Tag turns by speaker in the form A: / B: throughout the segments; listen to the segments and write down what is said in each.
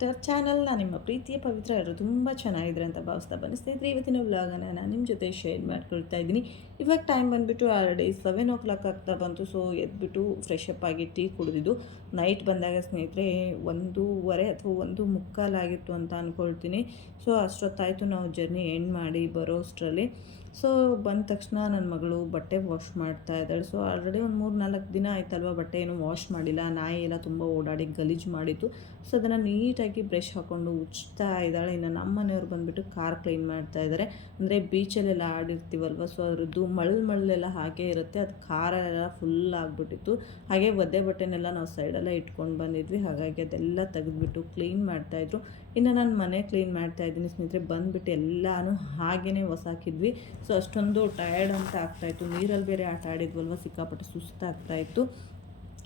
A: Back to ನಾನು ನಿಮ್ಮ ಪ್ರೀತಿಯ ಪವಿತ್ರ ಅವರು ತುಂಬ ಚೆನ್ನಾಗಿದ್ರೆ ಅಂತ ಭಾವಿಸ್ತಾ ಬಂದಿಸ್ತಾ ಇದ್ರೆ ಇವತ್ತಿನ ವ್ಲಾಗನ ನಾನು ನಿಮ್ಮ ಜೊತೆ ಶೇರ್ ಮಾಡ್ಕೊಳ್ತಾ ಇದ್ದೀನಿ. ಇವಾಗ ಟೈಮ್ ಬಂದುಬಿಟ್ಟು ಆಲ್ರೆಡಿ ಸೆವೆನ್ ಓ ಕ್ಲಾಕ್ ಆಗ್ತಾ ಬಂತು ಸೊ ಎದ್ಬಿಟ್ಟು ಫ್ರೆಶ್ ಅಪ್ ಆಗಿ ಟೀ ಕುಡಿದಿದ್ದು. ನೈಟ್ ಬಂದಾಗ ಸ್ನೇಹಿತರೆ, ಒಂದೂವರೆ ಅಥವಾ ಒಂದು ಮುಕ್ಕಾಲಾಗಿತ್ತು ಅಂತ ಅಂದ್ಕೊಳ್ತೀನಿ ಸೊ ಅಷ್ಟೊತ್ತಾಯಿತು ನಾವು ಜರ್ನಿ ಎಂಡ್ ಮಾಡಿ ಬರೋ ಅಷ್ಟರಲ್ಲಿ ಸೊ ಬಂದ ತಕ್ಷಣ ನನ್ನ ಮಗಳು ಬಟ್ಟೆ ವಾಶ್ ಮಾಡ್ತಾ ಇದ್ದಾಳೆ. ಸೊ ಆಲ್ರೆಡಿ ಒಂದು ಮೂರು ನಾಲ್ಕು ದಿನ ಆಯ್ತಲ್ವ ಬಟ್ಟೆ ಏನು ವಾಶ್ ಮಾಡಿಲ್ಲ. ನಾಯಿ ಎಲ್ಲ ತುಂಬ ಓಡಾಡಿ ಗಲೀಜು ಮಾಡಿತ್ತು. ಸೊ ಅದನ್ನು ನೀಟಾಗಿ ಬ್ರಷ್ ಹಾಕ್ಕೊಂಡು ಉಚ್ತಾ ಇದ್ದಾಳೆ. ಇನ್ನು ನಮ್ಮ ಮನೆಯವ್ರು ಬಂದುಬಿಟ್ಟು ಕಾರ್ ಕ್ಲೀನ್ ಮಾಡ್ತಾ ಇದ್ದಾರೆ ಅಂದರೆ ಬೀಚಲ್ಲೆಲ್ಲ ಆಡಿರ್ತೀವಲ್ವ? ಸೊ ಅದ್ರದ್ದು ಮಳ್ ಮಳಲೆಲ್ಲ ಹಾಗೆ ಇರುತ್ತೆ. ಅದು ಖಾರೆಲ್ಲ ಫುಲ್ ಆಗಿಬಿಟ್ಟಿತ್ತು. ಹಾಗೆ ಒದ್ದೆ ಬಟ್ಟೆನೆಲ್ಲ ನಾವು ಸೈಡೆಲ್ಲ ಇಟ್ಕೊಂಡು ಬಂದಿದ್ವಿ. ಹಾಗಾಗಿ ಅದೆಲ್ಲ ತೆಗೆದುಬಿಟ್ಟು ಕ್ಲೀನ್ ಮಾಡ್ತಾಯಿದ್ರು ಇನ್ನು ನಾನು ಮನೆ ಕ್ಲೀನ್ ಮಾಡ್ತಾ ಇದ್ದೀನಿ ಸ್ನೇಹಿತರೆ. ಬಂದುಬಿಟ್ಟು ಎಲ್ಲನೂ ಹಾಗೇ ಹೊಸಾಕಿದ್ವಿ. ಸೊ ಅಷ್ಟೊಂದು ಟಯರ್ಡ್ ಅಂತ ಆಗ್ತಾಯಿತ್ತು ನೀರಲ್ಲಿ ಬೇರೆ ಆಟ ಆಡಿದ್ವಲ್ವ? ಸಿಕ್ಕಾಪಟ್ಟೆ ಸುಸ್ತಾಗ್ತಾಯಿತ್ತು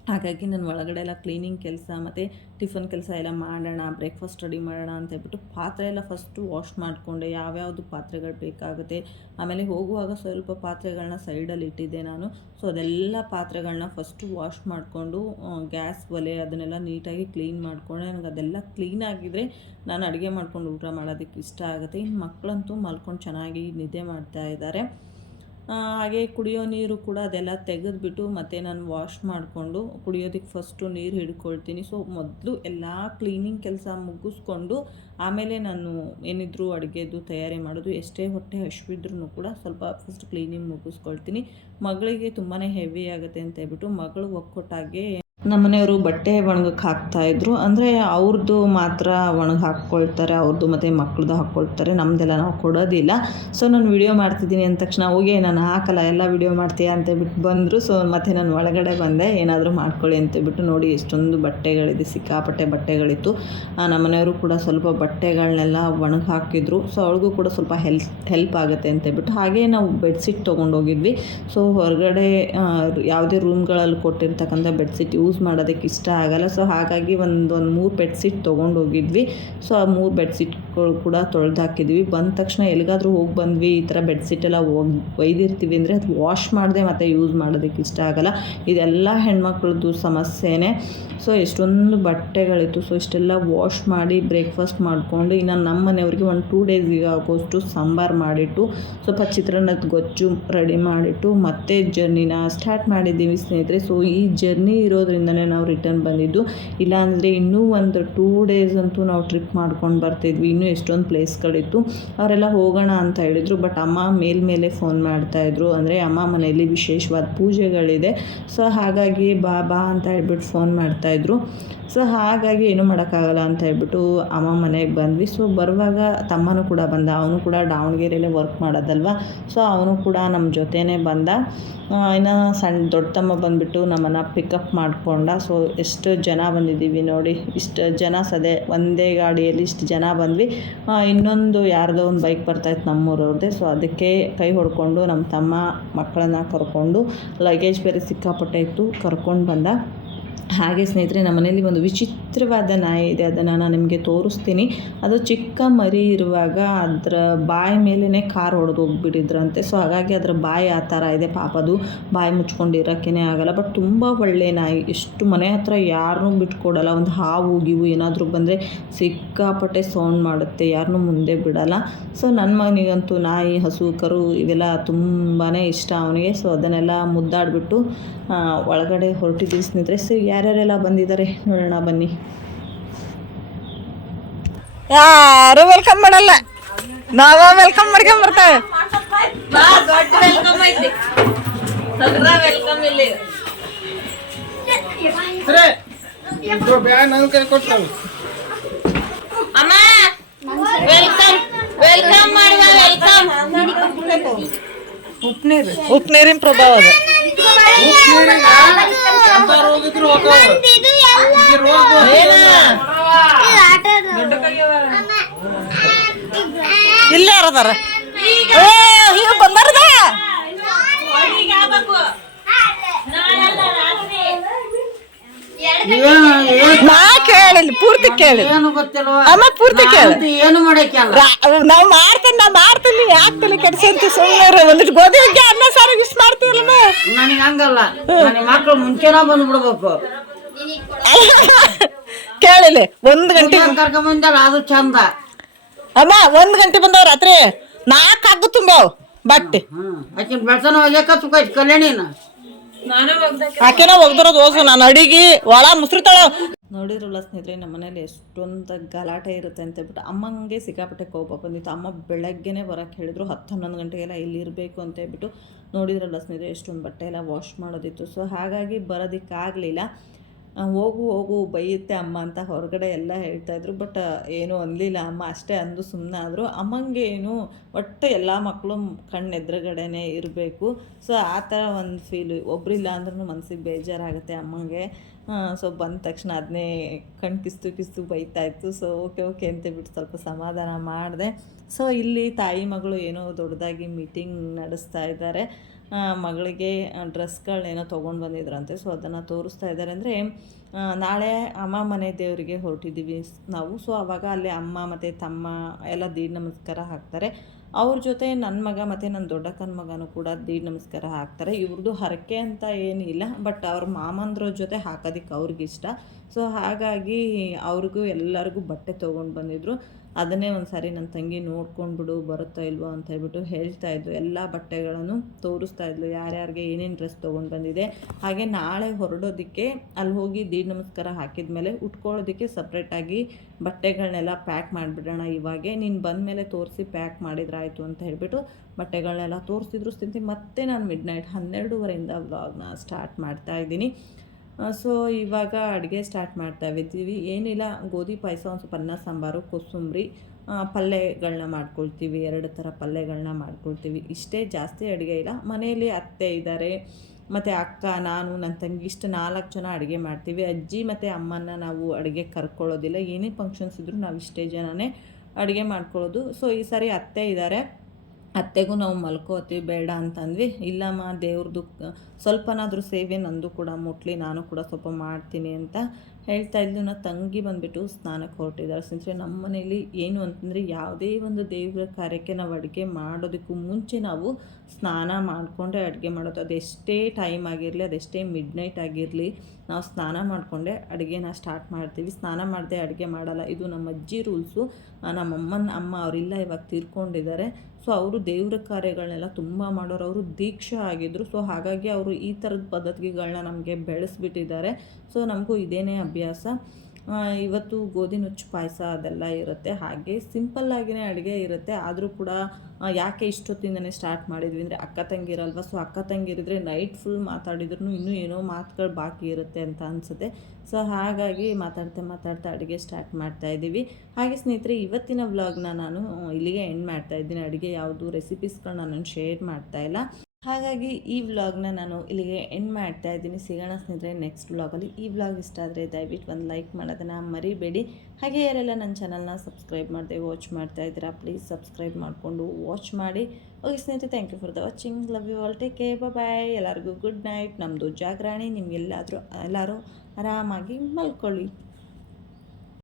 A: ಹಾಗಾಗಿ ನಾನು ಒಳಗಡೆ ಎಲ್ಲ ಕ್ಲೀನಿಂಗ್ ಕೆಲಸ ಮತ್ತು ಟಿಫನ್ ಕೆಲಸ ಎಲ್ಲ ಮಾಡೋಣ ಬ್ರೇಕ್ಫಾಸ್ಟ್ ರೆಡಿ ಮಾಡೋಣ ಅಂತ ಹೇಳ್ಬಿಟ್ಟು ಪಾತ್ರೆ ಎಲ್ಲ ಫಸ್ಟು ವಾಶ್ ಮಾಡಿಕೊಂಡೆ. ಯಾವ್ಯಾವುದು ಪಾತ್ರೆಗಳು ಬೇಕಾಗುತ್ತೆ. ಆಮೇಲೆ ಹೋಗುವಾಗ ಸ್ವಲ್ಪ ಪಾತ್ರೆಗಳನ್ನ ಸೈಡಲ್ಲಿ ಇಟ್ಟಿದ್ದೆ ನಾನು. ಸೊ ಅದೆಲ್ಲ ಪಾತ್ರೆಗಳನ್ನ ಫಸ್ಟು ವಾಶ್ ಮಾಡಿಕೊಂಡು ಗ್ಯಾಸ್ ಒಲೆ ಅದನ್ನೆಲ್ಲ ನೀಟಾಗಿ ಕ್ಲೀನ್ ಮಾಡಿಕೊಂಡೆ. ನನಗೆ ಅದೆಲ್ಲ ಕ್ಲೀನ್ ಆಗಿದ್ರೆ ನಾನು ಅಡುಗೆ ಮಾಡ್ಕೊಂಡು ಊಟ ಮಾಡೋದಕ್ಕೆ ಇಷ್ಟ ಆಗುತ್ತೆ. ಇನ್ನು ಮಕ್ಕಳಂತೂ ಮಲ್ಕೊಂಡು ಚೆನ್ನಾಗಿ ನಿದ್ದೆ ಮಾಡ್ತಾ ಇದ್ದಾರೆ. ಹಾಗೆ ಕುಡಿಯೋ ನೀರು ಕೂಡ ಅದೆಲ್ಲ ತೆಗೆದ್ಬಿಟ್ಟು ಮತ್ತೆ ನಾನು ವಾಶ್ ಮಾಡಿಕೊಂಡು ಕುಡಿಯೋದಕ್ಕೆ ಫಸ್ಟು ನೀರು ಹಿಡ್ಕೊಳ್ತೀನಿ. ಸೊ ಮೊದಲು ಎಲ್ಲ ಕ್ಲೀನಿಂಗ್ ಕೆಲಸ ಮುಗಿಸ್ಕೊಂಡು ಆಮೇಲೆ ನಾನು ಏನಿದ್ರೂ ಅಡುಗೆದು ತಯಾರಿ ಮಾಡೋದು, ಎಷ್ಟೇ ಹೊಟ್ಟೆ ಹಸಿವಿದ್ರೂ ಕೂಡ ಸ್ವಲ್ಪ ಫಸ್ಟ್ ಕ್ಲೀನಿಂಗ್ ಮುಗಿಸ್ಕೊಳ್ತೀನಿ. ಮಗಳಿಗೆ ತುಂಬಾ ಹೆವಿ ಆಗುತ್ತೆ ಅಂತ ಹೇಳ್ಬಿಟ್ಟು ಮಗಳು ಒಕ್ಕೊಟ್ಟಾಗೆ ನಮ್ಮನೆಯವರು ಬಟ್ಟೆ ಒಣಗಕ್ಕೆ ಹಾಕ್ತಾ ಇದ್ದರು ಅಂದರೆ ಅವ್ರದ್ದು ಮಾತ್ರ ಒಣಗಿ ಹಾಕ್ಕೊಳ್ತಾರೆ ಅವ್ರದ್ದು ಮತ್ತು ಮಕ್ಳದ್ದು ಹಾಕ್ಕೊಳ್ತಾರೆ. ನಮ್ಮದೆಲ್ಲ ನಾವು ಕೊಡೋದಿಲ್ಲ. ಸೊ ನಾನು ವಿಡಿಯೋ ಮಾಡ್ತಿದ್ದೀನಿ ಅಂದ ತಕ್ಷಣ, ಹೋಗಿ, ನಾನು ಹಾಕಲ್ಲ, ಎಲ್ಲ ವಿಡಿಯೋ ಮಾಡ್ತೀಯಾ? ಬಿಟ್ಟು ಬಂದರು. ಸೊ ಮತ್ತೆ ನಾನು ಒಳಗಡೆ ಬಂದೆ, ಏನಾದರೂ ಮಾಡ್ಕೊಳ್ಳಿ ಬಿಟ್ಟು ನೋಡಿ ಎಷ್ಟೊಂದು ಬಟ್ಟೆಗಳಿದೆ, ಸಿಕ್ಕಾಪಟ್ಟೆ ಬಟ್ಟೆಗಳಿತ್ತು. ನಮ್ಮನೆಯವರು ಕೂಡ ಸ್ವಲ್ಪ ಬಟ್ಟೆಗಳನ್ನೆಲ್ಲ ಒಣಗಿ ಹಾಕಿದ್ರು. ಸೊ ಅವ್ರಿಗೂ ಕೂಡ ಸ್ವಲ್ಪ ಹೆಲ್ಪ್ ಹೆಲ್ಪ್ ಆಗುತ್ತೆ ಅಂತ ಬಿಟ್ಟು ಹಾಗೆ ನಾವು ಬೆಡ್ಶೀಟ್ ತೊಗೊಂಡೋಗಿದ್ವಿ. ಸೊ ಹೊರಗಡೆ ಯಾವುದೇ ರೂಮ್ಗಳಲ್ಲಿ ಕೊಟ್ಟಿರ್ತಕ್ಕಂಥ ಬೆಡ್ಶೀಟ್ ಯೂಸ್ ಮಾಡೋದಕ್ಕೆ ಇಷ್ಟ ಆಗಲ್ಲ. ಸೊ ಹಾಗಾಗಿ ಒಂದು ಒಂದು ಮೂರು ಬೆಡ್ಶೀಟ್ ತೊಗೊಂಡೋಗಿದ್ವಿ ಸೊ ಆ ಮೂರು ಬೆಡ್ಶೀಟ್ಗಳು ಕೂಡ ತೊಳೆದು ಹಾಕಿದ್ವಿ. ಬಂದ ತಕ್ಷಣ ಎಲ್ಲಿಗಾದರೂ ಹೋಗಿ ಬಂದ್ವಿ. ಈ ಥರ ಬೆಡ್ಶೀಟ್ ಎಲ್ಲ ಹೋಗಿ ಒಯ್ದಿರ್ತೀವಿ ಅಂದರೆ ಅದು ವಾಶ್ ಮಾಡದೆ ಮತ್ತು ಯೂಸ್ ಮಾಡೋದಕ್ಕೆ ಇಷ್ಟ ಆಗಲ್ಲ. ಇದೆಲ್ಲ ಹೆಣ್ಮಕ್ಳದ್ದು ಸಮಸ್ಯೆನೇ. ಸೊ ಎಷ್ಟೊಂದು ಬಟ್ಟೆಗಳಿತ್ತು. ಸೊ ಇಷ್ಟೆಲ್ಲ ವಾಶ್ ಮಾಡಿ ಬ್ರೇಕ್ಫಾಸ್ಟ್ ಮಾಡಿಕೊಂಡು ಇನ್ನು ನಮ್ಮ ಮನೆಯವ್ರಿಗೆ ಒಂದು ಟೂ ಡೇಸಿಗೆ ಆಗೋಷ್ಟು ಸಾಂಬಾರು ಮಾಡಿಟ್ಟು, ಸ್ವಲ್ಪ ಚಿತ್ರಾನ್ನದ ಗೊಜ್ಜು ರೆಡಿ ಮಾಡಿಟ್ಟು ಮತ್ತೆ ಜರ್ನಿನ ಸ್ಟಾರ್ಟ್ ಮಾಡಿದ್ದೀವಿ ಸ್ನೇಹಿತರೆ. ಸೊ ಈ ಜರ್ನಿ ಇರೋದ್ರಿಂದನೇ ನಾವು ರಿಟರ್ನ್ ಬಂದಿದ್ದು. ಇಲ್ಲಾಂದರೆ ಇನ್ನೂ ಒಂದು ಟೂ ಡೇಸ್ ಅಂತೂ ನಾವು ಟ್ರಿಪ್ ಮಾಡ್ಕೊಂಡು ಬರ್ತಿದ್ವಿ. ಇನ್ನೂ ಎಷ್ಟೊಂದು ಪ್ಲೇಸ್ಗಳಿತ್ತು. ಅವರೆಲ್ಲ ಹೋಗೋಣ ಅಂತ ಹೇಳಿದರು. ಬಟ್ ಅಮ್ಮ ಮೇಲ್ಮೇಲೆ ಫೋನ್ ಮಾಡ್ತಾಯಿದ್ರು ಅಂದರೆ ಅಮ್ಮ ಮನೆಯಲ್ಲಿ ವಿಶೇಷವಾದ ಪೂಜೆಗಳಿದೆ. ಸೊ ಹಾಗಾಗಿ ಬಾ ಬಾ ಅಂತ ಹೇಳ್ಬಿಟ್ಟು ಫೋನ್ ಮಾಡ್ತಾಯಿದ್ರು ಸೊ ಹಾಗಾಗಿ ಏನೂ ಮಾಡೋಕ್ಕಾಗಲ್ಲ ಅಂತ ಹೇಳ್ಬಿಟ್ಟು ಅಮ್ಮ ಮನೆಗೆ ಬಂದ್ವಿ. ಸೊ ಬರುವಾಗ ತಮ್ಮನೂ ಕೂಡ ಬಂದ. ಅವನು ಕೂಡ ದಾವಣಗೆರೆಯಲ್ಲೇ ವರ್ಕ್ ಮಾಡೋದಲ್ವ? ಸೊ ಅವನು ಕೂಡ ನಮ್ಮ ಜೊತೆನೇ ಬಂದ. ಇನ್ನು ಸಣ್ಣ ದೊಡ್ಡ ತಮ್ಮ ಬಂದುಬಿಟ್ಟು ನಮ್ಮನ್ನು ಪಿಕಪ್ ಮಾಡಿಕೊಂಡ ಸೊ ಎಷ್ಟು ಜನ ಬಂದಿದ್ದೀವಿ ನೋಡಿ. ಇಷ್ಟು ಜನ ಸದೆ ಒಂದೇ ಗಾಡಿಯಲ್ಲಿ ಇಷ್ಟು ಜನ ಬಂದ್ವಿ. ಇನ್ನೊಂದು ಯಾರ್ದೋ ಒಂದು ಬೈಕ್ ಬರ್ತಾಯಿತ್ತು ನಮ್ಮೂರವ್ರದ್ದೇ. ಸೊ ಅದಕ್ಕೆ ಕೈ ಹೊಡ್ಕೊಂಡು ನಮ್ಮ ತಮ್ಮ ಮಕ್ಕಳನ್ನ ಕರ್ಕೊಂಡು ಲಗೇಜ್ ಬೇರೆ ಸಿಕ್ಕಾಪಟ್ಟೆ ಇತ್ತು ಕರ್ಕೊಂಡು ಬಂದ. ಹಾಗೆ ಸ್ನೇಹಿತರೆ, ನಮ್ಮ ಮನೆಯಲ್ಲಿ ಒಂದು ವಿಚಿತ್ರವಾದ ನಾಯಿ ಇದೆ. ಅದನ್ನು ನಾನು ನಿಮಗೆ ತೋರಿಸ್ತೀನಿ. ಅದು ಚಿಕ್ಕ ಮರಿ ಇರುವಾಗ ಅದರ ಬಾಯಿ ಮೇಲೇ ಕಾರ್ ಹೊಡೆದು ಹೋಗ್ಬಿಟ್ಟಿದ್ರಂತೆ. ಸೊ ಹಾಗಾಗಿ ಅದರ ಬಾಯಿ ಆ ಥರ ಇದೆ. ಪಾಪದು ಬಾಯಿ ಮುಚ್ಕೊಂಡು ಇರೋಕ್ಕೇ ಆಗಲ್ಲ. ಬಟ್ ತುಂಬ ಒಳ್ಳೆಯ ನಾಯಿ. ಎಷ್ಟು ಮನೆ ಹತ್ರ ಯಾರನ್ನೂ ಬಿಟ್ಕೊಡಲ್ಲ. ಒಂದು ಹಾವು, ಗಿವು ಏನಾದರೂ ಬಂದರೆ ಸಿಕ್ಕಾಪಟ್ಟೆ ಸೌಂಡ್ ಮಾಡುತ್ತೆ. ಯಾರನ್ನೂ ಮುಂದೆ ಬಿಡಲ್ಲ. ಸೊ ನನ್ನ ಮಗನಿಗಂತೂ ನಾಯಿ, ಹಸು, ಕರು ಇವೆಲ್ಲ ತುಂಬಾ ಇಷ್ಟ ಅವನಿಗೆ. ಸೊ ಅದನ್ನೆಲ್ಲ ಮುದ್ದಾಡಿಬಿಟ್ಟು ಒಳಗಡೆ ಹೊರಟಿದ್ದೀವಿ ಸ್ನೇಹಿತರೆ. ಸೊ ಯಾರ್ಯಾರೆಲ್ಲ ಬಂದಿದ್ದಾರೆ ನೋಡೋಣ ಬನ್ನಿ. ಯಾರು ವೆಲ್ಕಮ್ ಮಾಡಲ್ಲ. ನಾವ ವೆಲ್ಕಮ್ ಮಾಡ್ಕೊಂಡ್ ಬರ್ತೇವೆ. ಉಪ್ನೀರು ಉಪ್ನೀರಿನ ಪ್ರಭಾವ ಅದು. ಇಲ್ಲೇ ಯಾರದಾರ? ಇವ್ ಬಂದಾರದ? ನಾ ಕೇಳಿಲ್ಲ ಪೂರ್ತಿ ಕೇಳಿ.
B: ಏನು ಗೊತ್ತಿಲ್ವ?
A: ಅಮ್ಮ ಪೂರ್ತಿ ಕೇಳಿ.
B: ಏನು ಮಾಡಕ್ಕೆ
A: ನಾವು ಮಾಡ್ತೀನಿ ನಾ ಮಾಡ್ತೀನಿ ಯಾಕೆ ತಲೆ ಕೆಡ್ಸಂತ ಸುಮ್ಮನೆ ಒಂದಿಟ್ಟು ಗೋಧಿ ಹುಗ್ಗಿ ಅನ್ನ ಸಾರು ಇಷ್ಟ ಮಾಡ್ತೀವಲ್ಲ
B: ನನಗೆ ಹಂಗಲ್ಲ. ನನ್ನ ಮಕ್ಳು ಮುಂಚೆನ ಬಂದ್ಬಿಡ್ಬೇಕು.
A: ಕೇಳಿಲ್ಲ ಒಂದು ಗಂಟೆ
B: ಬಂದಲ್ಲ ಅದು ಚಂದ.
A: ಅಮ್ಮ ಒಂದು ಗಂಟೆ ಬಂದವ ರಾತ್ರಿ. ನಾಲ್ಕು ಹಗ್ಗ ತುಂಬಾವ್ ಬಟ್ಟೆ.
B: ಹ್ಮ್ ಆಕಿನ್ ಬೆಳ್ಸನ ಹೋಗ್ಯಾಕ ಸುಖ ಕಲ್ಯಾಣಿನ.
A: ಆಕೆನ ಒಗ್ದಿರೋದು ಓಸು ನಾನು ಅಡಿಗೆ ಒಳ ಮುಸ್ರಿ ತಳ ನೋಡಿರಲ್ಲ ಸ್ನೇಹಿತರೆ, ನಮ್ಮ ಮನೇಲಿ ಎಷ್ಟೊಂದು ಗಲಾಟೆ ಇರುತ್ತೆ ಅಂತ ಹೇಳ್ಬಿಟ್ಟು ಅಮ್ಮಂಗೆ ಸಿಕ್ಕಾಪಟ್ಟೆ ಕೋಪ ಬಂದಿತ್ತು. ಅಮ್ಮ ಬೆಳಗ್ಗೆನೇ ಬರೋಕ್ಕೆ ಹೇಳಿದ್ರು ಹತ್ತು ಹನ್ನೊಂದು ಗಂಟೆಗೆಲ್ಲ ಇಲ್ಲಿ ಇರಬೇಕು ಅಂತ ಹೇಳ್ಬಿಟ್ಟು ನೋಡಿದ್ರಲ್ಲ ಸ್ನೇಹಿತರೆ, ಎಷ್ಟೊಂದು ಬಟ್ಟೆ ಎಲ್ಲ ವಾಶ್ ಮಾಡೋದಿತ್ತು. ಸೊ ಹಾಗಾಗಿ ಬರೋದಕ್ಕಾಗಲಿಲ್ಲ. ಹೋಗು ಹೋಗು, ಬೈಯುತ್ತೆ ಅಮ್ಮ ಅಂತ ಹೊರಗಡೆ ಎಲ್ಲ ಹೇಳ್ತಾಯಿದ್ರು ಬಟ್ ಏನೂ ಅನ್ನಲಿಲ್ಲ ಅಮ್ಮ ಅಷ್ಟೇ ಅಂದು ಸುಮ್ಮನೆ ಆದರು ಅಮ್ಮಂಗೆ ಏನು, ಒಟ್ಟು ಎಲ್ಲ ಮಕ್ಕಳು ಕಣ್ಣೆದುರುಗಡೆನೇ ಇರಬೇಕು. ಸೊ ಆ ಥರ ಒಂದು ಫೀಲು ಒಬ್ಬರಿಲ್ಲ ಅಂದ್ರೂ ಮನಸ್ಸಿಗೆ ಬೇಜಾರಾಗುತ್ತೆ ಅಮ್ಮಂಗೆ. ಸೊ ಬಂದ ತಕ್ಷಣ ಅದನ್ನೇ ಕಣ್ಣು ಕಿಸ್ತು ಕಿಸ್ತು ಬೈತಾ ಇತ್ತು. ಸೊ ಓಕೆ ಓಕೆ ಅಂತೇಳ್ಬಿಟ್ಟು ಸ್ವಲ್ಪ ಸಮಾಧಾನ ಮಾಡಿದೆ. ಸೊ ಇಲ್ಲಿ ತಾಯಿ ಮಗಳು ಏನೋ ದೊಡ್ಡದಾಗಿ ಮೀಟಿಂಗ್ ನಡೆಸ್ತಾ ಇದ್ದಾರೆ. ಮಗಳಿಗೆ ಡ್ರೆಸ್ಗಳನ್ನೇನೋ ತೊಗೊಂಡು ಬಂದಿದ್ರಂತೆ. ಸೊ ಅದನ್ನು ತೋರಿಸ್ತಾ ಇದ್ದಾರೆ ಅಂದರೆ ನಾಳೆ ಅಮ್ಮ ಮನೆ ದೇವರಿಗೆ ಹೊರಟಿದ್ದೀವಿ. ನಾವು ಸೊ ಆವಾಗ ಅಲ್ಲಿ ಅಮ್ಮ ಮತ್ತು ತಮ್ಮ ಎಲ್ಲ ದೀಡ್ ನಮಸ್ಕಾರ ಹಾಕ್ತಾರೆ. ಅವ್ರ ಜೊತೆ ನನ್ನ ಮಗ ಮತ್ತು ನನ್ನ ದೊಡ್ಡಕ್ಕನ ಮಗನೂ ಕೂಡ ದೀಡ್ ನಮಸ್ಕಾರ ಹಾಕ್ತಾರೆ. ಇವ್ರದ್ದು ಹರಕೆ ಅಂತ ಏನಿಲ್ಲ, ಬಟ್ ಅವ್ರ ಮಾಮಂದ್ರ ಜೊತೆ ಹಾಕೋದಕ್ಕೆ ಅವ್ರಿಗಿಷ್ಟ. ಸೊ, ಹಾಗಾಗಿ ಅವ್ರಿಗೂ ಎಲ್ಲರಿಗೂ ಬಟ್ಟೆ ತೊಗೊಂಡು ಬಂದಿದ್ರು. ಅದನ್ನೇ ಒಂದು ಸಾರಿ ನನ್ನ ತಂಗಿ ನೋಡ್ಕೊಂಡ್ಬಿಡು ಬರುತ್ತಾ ಇಲ್ವೋ ಅಂತ ಹೇಳ್ಬಿಟ್ಟು ಹೇಳ್ತಾ ಇದ್ದರು ಎಲ್ಲ ಬಟ್ಟೆಗಳನ್ನು ತೋರಿಸ್ತಾ ಇದ್ಲು. ಯಾರ್ಯಾರಿಗೆ ಏನೇನು ಡ್ರೆಸ್ ತೊಗೊಂಡು ಬಂದಿದೆ. ಹಾಗೆ ನಾಳೆ ಹೊರಡೋದಕ್ಕೆ ಅಲ್ಲಿ ಹೋಗಿ ನಮಸ್ಕಾರ ಹಾಕಿದ್ಮೇಲೆ ಉಟ್ಕೊಳ್ಳೋದಕ್ಕೆ ಸಪ್ರೇಟಾಗಿ ಬಟ್ಟೆಗಳನ್ನೆಲ್ಲ ಪ್ಯಾಕ್ ಮಾಡಿಬಿಡೋಣ ಇವಾಗೆ. ನೀನು ಬಂದಮೇಲೆ ತೋರಿಸಿ ಪ್ಯಾಕ್ ಮಾಡಿದ್ರಾಯಿತು ಅಂತ ಹೇಳಿಬಿಟ್ಟು ಬಟ್ಟೆಗಳನ್ನೆಲ್ಲ ತೋರಿಸಿದ್ರು ಸ್ಥಿತಿ ಮತ್ತೆ ನಾನು ಮಿಡ್ ನೈಟ್ ಹನ್ನೆರಡೂವರೆಯಿಂದ ವ್ಲಾಗ್ನ ಸ್ಟಾರ್ಟ್ ಮಾಡ್ತಾ ಇದ್ದೀನಿ. ಸೊ ಇವಾಗ ಅಡುಗೆ ಸ್ಟಾರ್ಟ್ ಮಾಡ್ತಾ ಇದ್ದೀವಿ. ಏನಿಲ್ಲ, ಗೋಧಿ ಪಾಯಸ, ಒಂದು ಸ್ವಲ್ಪ ಅನ್ನ ಸಾಂಬಾರು, ಕೊಸುಂಬ್ರಿ ಪಲ್ಯಗಳನ್ನ ಮಾಡ್ಕೊಳ್ತೀವಿ. ಎರಡು ಥರ ಪಲ್ಯಗಳನ್ನ ಮಾಡ್ಕೊಳ್ತೀವಿ. ಇಷ್ಟೇ ಜಾಸ್ತಿ ಅಡುಗೆ ಇಲ್ಲ. ಮನೆಯಲ್ಲಿ ಅತ್ತೆ ಇದ್ದಾರೆ ಮತ್ತು ಅಕ್ಕ, ನಾನು ನನ್ನ ತಂಗಿ ಇಷ್ಟು ನಾಲ್ಕು ಜನ ಅಡುಗೆ ಮಾಡ್ತೀವಿ. ಅಜ್ಜಿ ಮತ್ತು ಅಮ್ಮನ ನಾವು ಅಡುಗೆ ಕರ್ಕೊಳ್ಳೋದಿಲ್ಲ. ಏನೇ ಫಂಕ್ಷನ್ಸ್ ಇದ್ದರೂ ನಾವು ಇಷ್ಟೇ ಜನನೇ ಅಡುಗೆ ಮಾಡ್ಕೊಳ್ಳೋದು. ಸೊ ಈ ಸಾರಿ ಅತ್ತೆ ಇದ್ದಾರೆ ಅತ್ತೆಗೂ ನಾವು ಮಲ್ಕೋತೀವಿ. ಬೇಡ ಅಂತಂದ್ವಿ. ಇಲ್ಲಮ್ಮ ದೇವ್ರದ್ದು ಸ್ವಲ್ಪನಾದರೂ ಸೇವೆ ನಂದು ಕೂಡ. ಮುಟ್ಲಿ ನಾನು ಕೂಡ ಸ್ವಲ್ಪ ಮಾಡ್ತೀನಿ ಅಂತ ಹೇಳ್ತಾ ಇದ್ದು ನಾ ತಂಗಿ ಬಂದುಬಿಟ್ಟು ಸ್ನಾನಕ್ಕೆ ಹೊರಟಿದ್ದಾರೆ ಸಿಂಚೆ ನಮ್ಮ ಮನೇಲಿ ಏನು ಅಂತಂದರೆ ಯಾವುದೇ ಒಂದು ದೇವರ ಕಾರ್ಯಕ್ಕೆ ನಾವು ಅಡುಗೆ ಮಾಡೋದಕ್ಕೂ ಮುಂಚೆ ನಾವು ಸ್ನಾನ ಮಾಡಿಕೊಂಡೇ ಅಡುಗೆ ಮಾಡೋದು. ಅದೆಷ್ಟೇ ಟೈಮ್ ಆಗಿರಲಿ ಅದೆಷ್ಟೇ ಮಿಡ್ ನೈಟ್ ಆಗಿರಲಿ, ನಾವು ಸ್ನಾನ ಮಾಡಿಕೊಂಡೆ ಅಡುಗೆನ ಸ್ಟಾರ್ಟ್ ಮಾಡ್ತೀವಿ. ಸ್ನಾನ ಮಾಡದೆ ಅಡುಗೆ ಮಾಡಲ್ಲ. ಇದು ನಮ್ಮ ಅಜ್ಜಿ ರೂಲ್ಸು ನಮ್ಮ ಅಮ್ಮನ ಅಮ್ಮ ಅವರಿಲ್ಲ, ಇವಾಗ ತೀರ್ಕೊಂಡಿದ್ದಾರೆ. ಸೊ ಅವರು ದೇವ್ರ ಕಾರ್ಯಗಳನ್ನೆಲ್ಲ ತುಂಬ ಮಾಡೋರು. ಅವರು ದೀಕ್ಷಾ ಆಗಿದ್ದರು ಸೊ ಹಾಗಾಗಿ ಅವರು ಈ ಥರದ ಪದ್ಧತಿಗಳನ್ನ ನಮಗೆ ಬೆಳೆಸ್ಬಿಟ್ಟಿದ್ದಾರೆ. ಸೊ ನಮಗೂ ಇದೇನೇ ಅಭ್ಯಾಸ ಆ, ಇವತ್ತು ಗೋಧಿ ನುಚ್ಚು ಪಾಯಸ ಅದೆಲ್ಲ ಇರುತ್ತೆ. ಹಾಗೆ ಸಿಂಪಲ್ಲಾಗಿನೇ ಅಡುಗೆ ಇರುತ್ತೆ. ಆದರೂ ಕೂಡ ಯಾಕೆ ಇಷ್ಟೊತ್ತಿಂದನೇ ಸ್ಟಾರ್ಟ್ ಮಾಡಿದ್ವಿ ಅಂದರೆ ಅಕ್ಕ ತಂಗಿರಲ್ವ ಸೊ ಅಕ್ಕ ತಂಗಿರಿದ್ರೆ ನೈಟ್ ಫುಲ್ ಮಾತಾಡಿದ್ರು ಇನ್ನೂ ಏನೋ ಮಾತುಗಳು ಬಾಕಿ ಇರುತ್ತೆ ಅಂತ ಅನಿಸುತ್ತೆ. ಸೊ ಹಾಗಾಗಿ ಮಾತಾಡ್ತಾ ಮಾತಾಡ್ತಾ ಅಡುಗೆ ಸ್ಟಾರ್ಟ್ ಮಾಡ್ತಾ ಇದ್ದೀವಿ. ಹಾಗೆ ಸ್ನೇಹಿತರೆ ಇವತ್ತಿನ ವ್ಲಾಗ್ನ ನಾನು ಇಲ್ಲಿಗೆ ಎಂಡ್ ಮಾಡ್ತಾ ಇದ್ದೀನಿ. ಅಡುಗೆ ಯಾವುದು ರೆಸಿಪೀಸ್ಗಳು ನಾನು ಶೇರ್ ಮಾಡ್ತಾ ಇಲ್ಲ. ಹಾಗಾಗಿ ಈ ವ್ಲಾಗ್ನ ನಾನು ಇಲ್ಲಿಗೆ ಎಂಡ್ ಮಾಡ್ತಾ ಇದ್ದೀನಿ. ಸಿಗೋಣ ಸ್ನೇಹಿತರೆ ನೆಕ್ಸ್ಟ್ ವ್ಲಾಗಲ್ಲಿ ಈ ವ್ಲಾಗ್ ಇಷ್ಟ ಆದರೆ ದಯವಿಟ್ಟು ಒಂದು ಲೈಕ್ ಮಾಡೋದನ್ನು ಮರಿಬೇಡಿ. ಹಾಗೆ ಯಾರೆಲ್ಲ ನನ್ನ ಚಾನಲ್ನ ಸಬ್ಸ್ಕ್ರೈಬ್ ಮಾಡಿದೆ ವಾಚ್ ಮಾಡ್ತಾ ಇದ್ದೀರಾ ಪ್ಲೀಸ್ ಸಬ್ಸ್ಕ್ರೈಬ್ ಮಾಡಿಕೊಂಡು ವಾಚ್ ಮಾಡಿ. ಓಕೆ ಸ್ನೇಹಿತರೆ thank you for the watching love you all take care bye ಎಲ್ಲರಿಗೂ ಗುಡ್ ನೈಟ್ ನಮ್ಮದು ಜಾಗರಾಣಿ. ನಿಮಗೆಲ್ಲಾದರೂ, ಎಲ್ಲರೂ ಆರಾಮಾಗಿ ಮಲ್ಕೊಳ್ಳಿ.